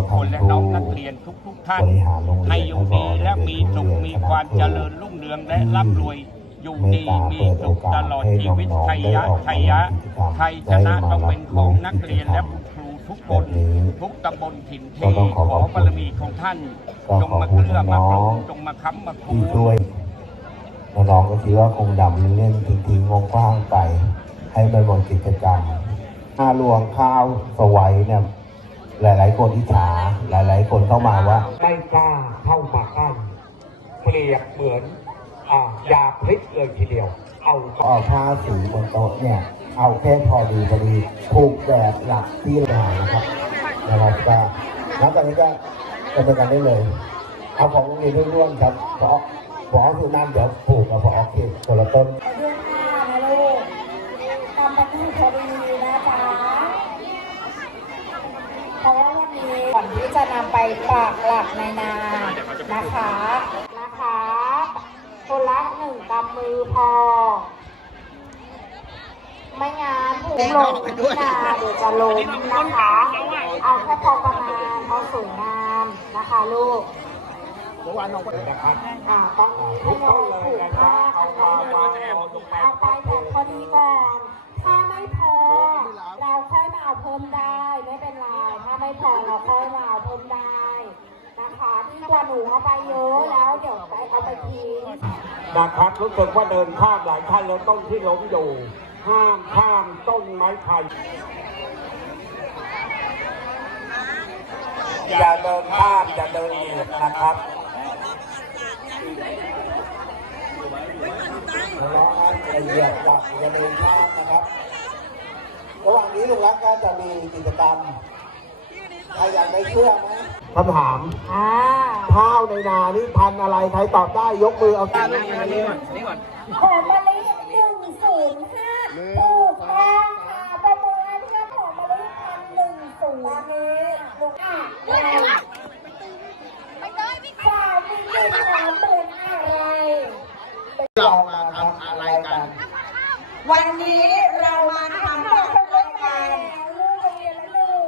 ทุกคนและน้องนักเรียนทุกๆท่านบริหารโรงเรียนให้อยู่ดีและมีสุขมีความเจริญรุ่งเรืองและร่ำรวยอยู่ดีมีสุขตลอดชีวิตชัยยะชัยยะชัยชนะต้องเป็นของนักเรียนและครูทุกคนทุกตำบลถิ่นเทขอบารมีของท่านจงมาเกลือมาปรุงจงมาค้ำมาคูที่ช่วยน้องๆก็คิดว่าคงดำเล่นๆทิ้งๆกว้างๆไป ให้มันหมดกิจกรรมข้าหลวงข้าวสวัยเนี่ย หลาย ๆ คนที่ฉาหลาย ๆ คนเข้ามาว่า ไม่กล้าเข้ามาใกล้เปรียบเหมือนอ่ายาพิษเลยทีเดียว เอาก็เอาผ้าสีบนโต๊ะเนี่ย เอาแค่พอดีพอดีถูกแบบหลักที่เรานะครับนะครับก็แล้วตอนนี้ก็ดำเนินการได้เลย เอาของโรงเรียนร่วมๆครับเพราะพอคือน้ำเดี๋ยวปลูกกับพอเขตคนละต้น เดือนห้านะลูกทำปฏิพอดีนะจ๊ะ เพราะว่าวันนี้ก่อนที่จะนำ ไปปักหลักในนา นะคะ นะคะ คนละหนึ่งกำมือพอ ไม่งั้นถุงลงที่นาเดี๋ยวจะล้มนะคะ เอาแค่พอประมาณพอสวยงามนะคะลูกนะครับอ่าต้องให้น้องถูกผ้าเอามาวางรอตรงไปเอาไปแบบพอดีก่อนถ้าไม่พอ เราค่อยมาเอาเพิ่มได้ ไม่เป็นไร ถ้าไม่พอเราค่อยมาเอาเพิ่มได้นะคะที่ กว่าหนูเอาไปเยอะแล้วเดี๋ยวไปเอาไปทิ้งนะครับรู้สึกว่าเดินข้ามหลายท่านแล้วต้นที่ล้มอยู่ ห้ามข้ามต้นไม้ไผ่อย่าเดินข้ามอย่าเดินเหยียบนะครับน้องๆละเอียดหลักอย่าเดินข้ามนะครับ ระหว่างนี้ลุงรักก็จะมีกิจกรรม ใครอยากได้เชื่อไหมคำถามอ่าข้าวในนานี่พันธุ์อะไรใครตอบได้ยกมือเอาขึ้นหอมมะลิหนึ่งศูนย์ห้าถูกต้องค่ะประเมินเพื่อหอมมะลิพันหนึ่งศูนย์นี้ลูกอะแล้วข่าวมีเงินสามหมื่นอะไรเรามาทำอะไรกัน วันนี้เรามาทำกับรายการ ลูกเรียนละหนึ่ง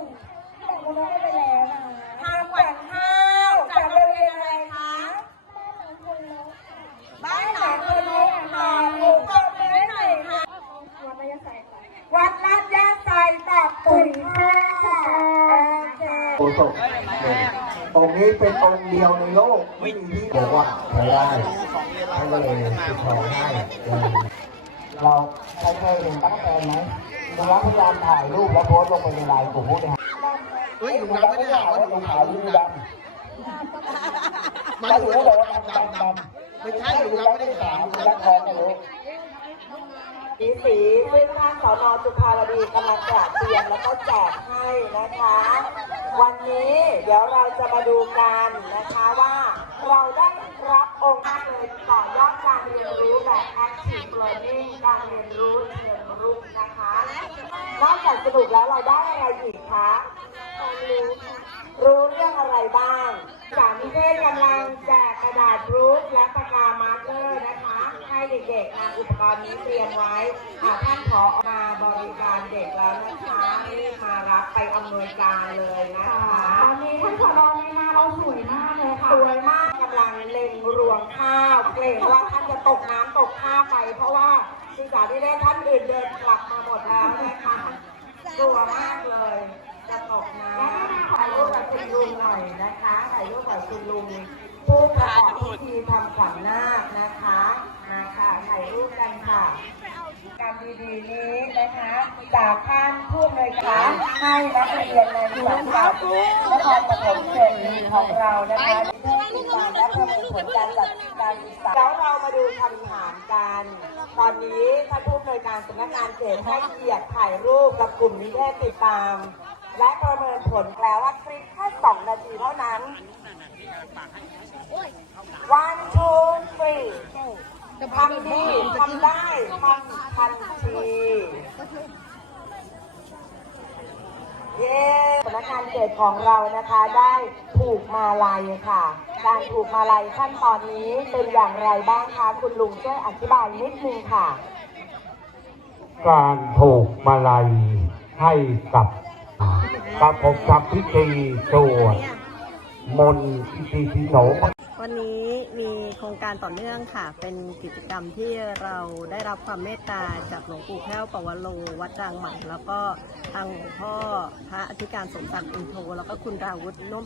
แต่คุณน้องไปแล้วนะ ทำกับข้าวจากโรงเรียนอะไรคะ บ้านหนองคนนกทองหมู่ตบมือหน่อยค่ะ วันไม่จะใส่ไป วัดลาดยาไซตอบถุงค่ะโอ เคโอศกตรงนี้เป็นองค์เดียวในโลกไม่มีที่บอกว่าใช้ได้ให้เลยติดทองให้เราใครเคยเห็นตั้งแต่ไหมลุงรักพยายามถ่ายรูปแล้วโพสต์ลงไปในไลน์กลุ่มพวกนี้เฮ้ยลุงรักไม่ได้ถามว่าลุงขาวลุงดำไม่รู้เลยว่าดำดำดำไม่ใช่ลุงรักไม่ได้ถามลุงรักทองไม่รู้ สีสีซึ่งท่านสอนอจุฬาลดีกำลังจะเตรียมแล้วก็แจกให้นะคะ วันนี้เดี๋ยวเราจะมาดูกันนะคะว่าเราได้รับองค์การเลยต่อยอดการเรียนรู้แบบ active learning การเรียนรู้เชิงรุกนะคะนอกจากสนุกแล้วเราได้อะไรอีกคะรู้รู้เรื่องอะไรบ้างสามนิเทศกำลังแจกกระดาษรูปและปากกามาร์กเกอร์นะคะ ให้เด็กๆนำอุปกรณ์นี้เตรียมไว้อ่าท่านขอมาบริการเด็กแล้วนะคะรีบมารับไปอำนวยการเลยนะคะตอนนี้ท่านผอในนาเราสวยมากเลยค่ะสวยมากกำลังเล็งรวงข้าวเกรงว่าท่านจะตกน้ำตกท่าไป เพราะว่าศึกษาที่ได้ท่านอื่นเดินกลับมาหมดแล้วนะคะกลัวมากเลยจะตกน้ำถ่ายรูปกับคุณลุงหน่อยนะคะถ่ายรูปกับคุณลุงผู้ประกอบพิธีทำขวัญนาคนะคะมาค่ะถ่ายรูป กันค่ะกรรมดีๆนี้นะคะจากท่านผู้อำนวยการให้นักเรียนในสังกัดนครปฐมเขตหนึ่งของเรานะคะเพื่อติดตามและประเมินผลการจัดการศึกษาแล้วเรามาดูคำถามกัน ตอนนี้ท่านผู้อำนวยการสำนักงานเขตให้เกียรติถ่ายรูปกับกลุ่มนิเทศติดตาม และประเมินผลแล้วว่าคลิปแค่สองนาทีเท่านั้น one two three ทำดีทำได้ทำทันทีเย้สนักงานเขตของเรานะคะได้ผูกมาลัยค่ะ การผูกมาลัยขั้นตอนนี้เป็นอย่างไรบ้างคะคุณลุงช่วยอธิบายนิดนึงค่ะ การผูกมาลัยให้กับปรับผมทำพิธีสวดมนต์พิธีพิโส ครงการต่อเนื่องค่ะ เป็นกิจกรรมที่เราได้รับความเมตตาจากหลวงปู่แพ้วปวโรวัดรางหมันแล้วก็ทางหลวงพ่อพระอธิการสมศักดิ์อินโทแล้วก็คุณราวุฒิน่วม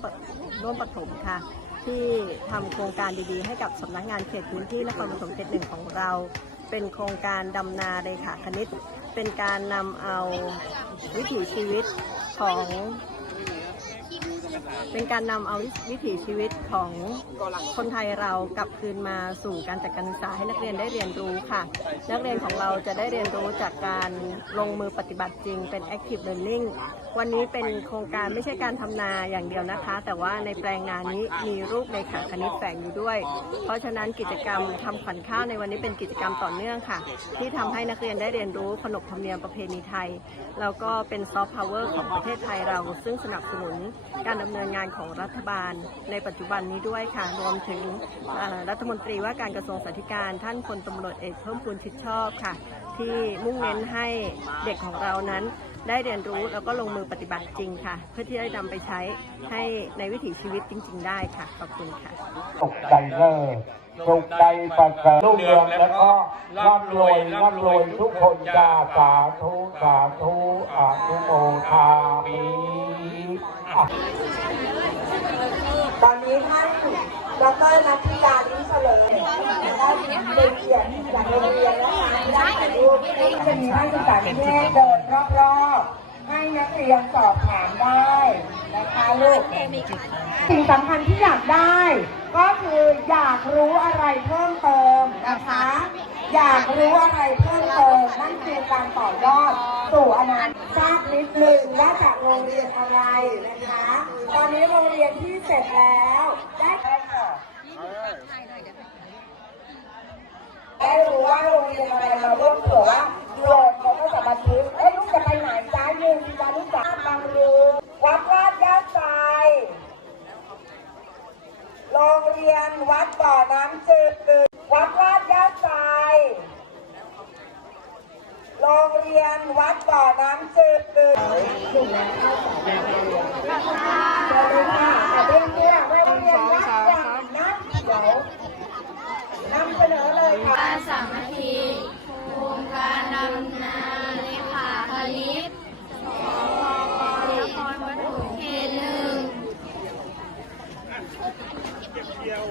น่วมปฐมค่ะ ที่ทำโครงการดีๆ ให้กับสำนักงานเขตพื้นที่นครปฐมเขตหนึ่งของเรา เป็นโครงการดำนาเลยค่ะคณิต เป็นการนำเอาวิถีชีวิตของ เป็นการนำเอาวิถีชีวิตของคนไทยเรากลับคืนมาสู่การจัดการศึกษาให้นักเรียนได้เรียนรู้ค่ะ นักเรียนของเราจะได้เรียนรู้จากการลงมือปฏิบัติจริงเป็น active learning วันนี้เป็นโครงการไม่ใช่การทำนาอย่างเดียวนะคะ แต่ว่าในแปลงนานนี้มีรูปเลขาคณิตแฝงอยู่ด้วย เพราะฉะนั้นกิจกรรมทำขวัญข้าวในวันนี้เป็นกิจกรรมต่อเนื่องค่ะ ที่ทำให้นักเรียนได้เรียนรู้ขนบธรรมเนียมประเพณีไทย แล้วก็เป็นซอฟต์พาวเวอร์ของประเทศไทยเรา ซึ่งสนับสนุนการดำเนินงานของรัฐบาลในปัจจุบันนี้ด้วยค่ะ รวมถึงรัฐมนตรีว่าการกระทรวงสาธารณสุขท่านพลตำรวจเอกเพิ่มพูนชิดชอบค่ะ ที่มุ่งเน้นให้เด็กของเรานั้นได้เรียนรู้แล้วก็ลงมือปฏิบัติจริงค่ะ เพื่อที่จะนำไปใช้ให้ในวิถีชีวิตจริง ๆ ได้ค่ะ ขอบคุณค่ะสุขใจเลิศสุขใจประเสริฐรุ่งเรืองแล้วก็ร่ำรวยร่ำรวยทุกคนจ้าสาธุสาธุอนุโมทามิอะ ตอนนี้ท่านดรนัทธิการลิ้มเฉลยได้เป็นเกียรติจากโรงเรียนนะคะที่ได้ถ่ายรูปจะมีท่านศึกษาธิเทศเดินรอบๆ ให้นักเรียนสอบถามได้นะคะลูก สิ่งสำคัญที่อยากได้ ก็คืออยากรู้อะไรเพิ่มเติมนะคะ อยากรู้อะไรเพิ่มเติมนั่นคือการต่อยอดสู่อนาคตทราบนิดนึงว่าจากโรงเรียนอะไรนะคะ ตอนนี้โรงเรียนที่เสร็จแล้วได้ค่ะได้รู้ว่าโรงเรียนอะไรมาร่วมเผื่อว่าโหลดเขาก็จะบันทึกเอ้ยลูกจะไปไหนจ้ายืนจ้าลูกจ้าบางรูวัดลาดย่าทรายโรงเรียนวัดบ่อน้ำจื